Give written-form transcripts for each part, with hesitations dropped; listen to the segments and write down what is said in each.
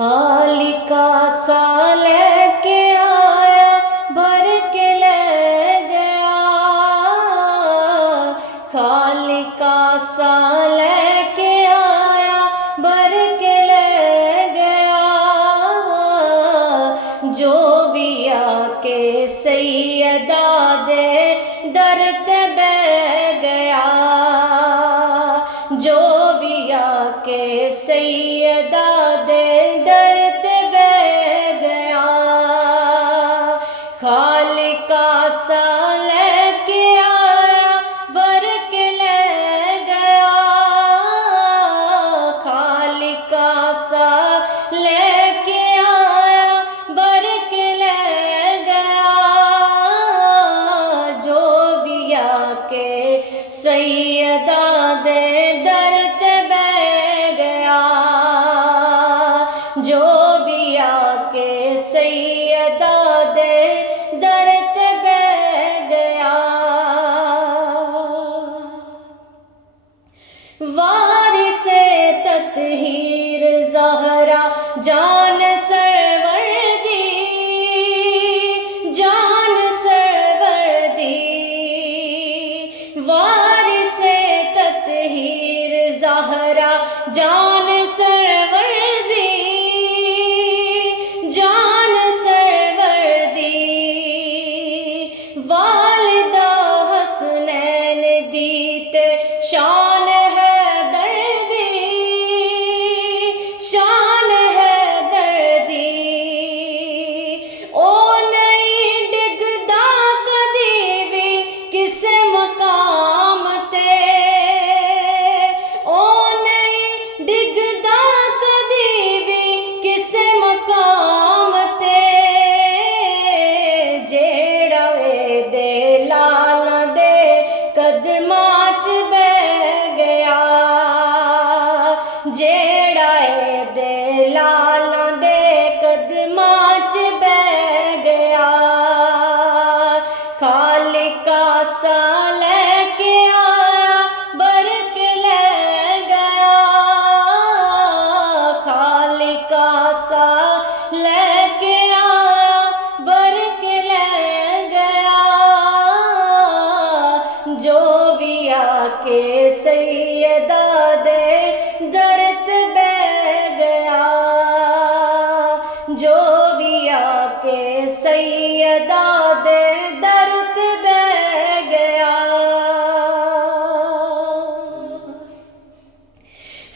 खालिका सा लेके आया भर के ले गया, खालिका सा लेके आया भर के ले गया, जो भी आके सैयदा दे दर ते बह गया, जो भी आके सैयदा दे दर ते बह गया, खालिका सा लेके आया भर के ले गया, खालिका सा लेके आया भर के ले गया, जो भी आके सैयदा दे दर ते बह गया, जो भी आके सैयदा दे दर ते बह गया, वारिसे तत्हीर ज़हरा जान सरवर दी, जान सरवर दी, वारिसे तत्हीर ज़हरा जान सरवर दी, जान सरवर दी, वालिदा हसनैन दी ते शान है दर्दी, शान है दर्दी, ओ नहीं डिगदा कदी भी किसे मकाम ते, ओ नहीं डिगदा कदी भी किसे मकाम ते, जेड़ा ए दे लाल दे कदमां च बह गया, जेड़ा ए दे लाल दे कदमां च बह गया, खालिका सा लेके आया भर के ले गया, खालिका सा लेके आया भर के ले गया, जो भी आके सैयदा दे दर ते बह गया, जो भी आके सैयदा दे दर ते बह गया,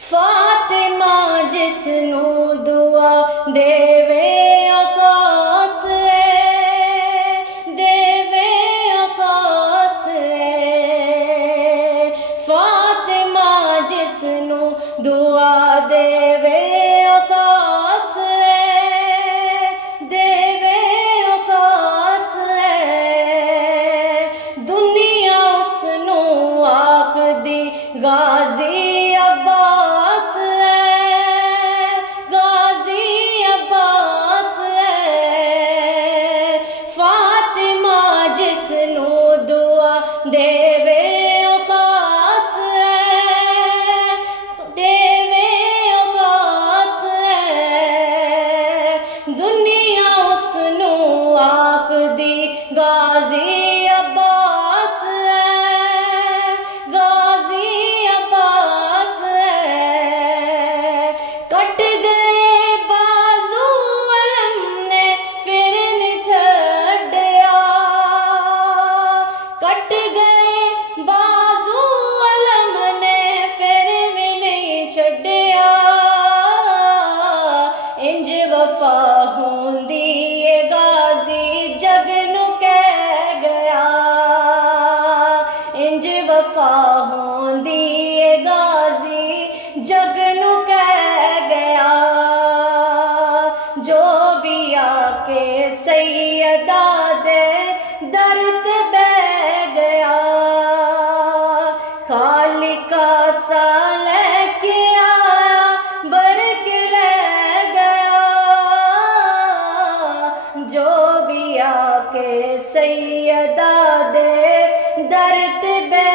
फातिमा जिसनू दुआ देवे खास है, देवे खास है, फातिमा जिसनू दुआ देवे खास है, देवे खास है, दुनिया उसनू आखदी गाजी अब्बास है, गाजी अब्बास है, फातिमा जिसनू दुआ देवे खास है, देवे खास है, दुनिया उसनू आखदी गाजी अब्बास है, गाजी अब्बास है, कट गए बाजू अलम ने फिर नहीं छड्डिया, कट गए बाजू अलम ने फिर भी नहीं छड्डिया, इंज वफा होंदी ए गाजी जग नू कह गया, इंज वफा होंदी ए गाजी जग नू कह गया, जो भी आके सैयदा दे दर ते बह गया, खालिका सा लेके आया भर के ले गया, जो भी आके सैयदा दे दर ते बह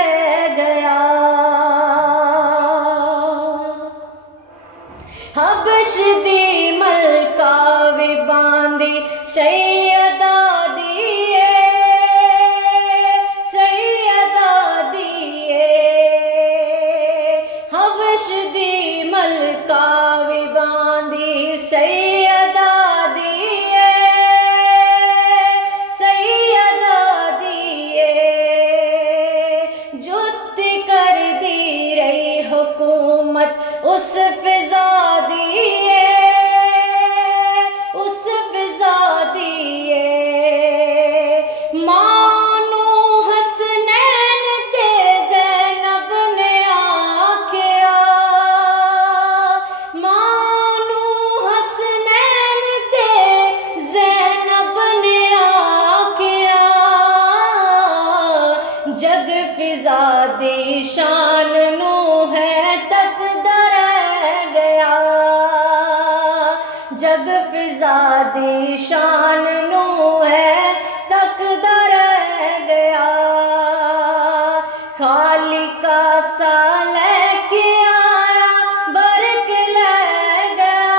गया, हबश दी मल सैयदा दिए सैयदा दिए हबश दी मलका भी बांदी सैयदा दिए सैयदा दिए जुत्ती कर दी रही हुकूमत उस फिजा दिए उस फिजा दिए मानो हसनैन ते ज़ैनब ने आख्या मानो हसनैन ते ज़ैनब ने आख्या जग फिजा दी शान नू है तकदा रह गया जग फिजा दी शान नू है तकदा रह गया खालिका सा लेके आया बरक ले गया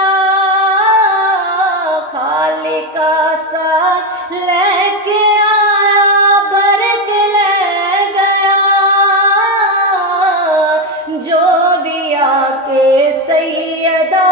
खालिका सा लेके आया बरक ले गया जो भी आके सैयदा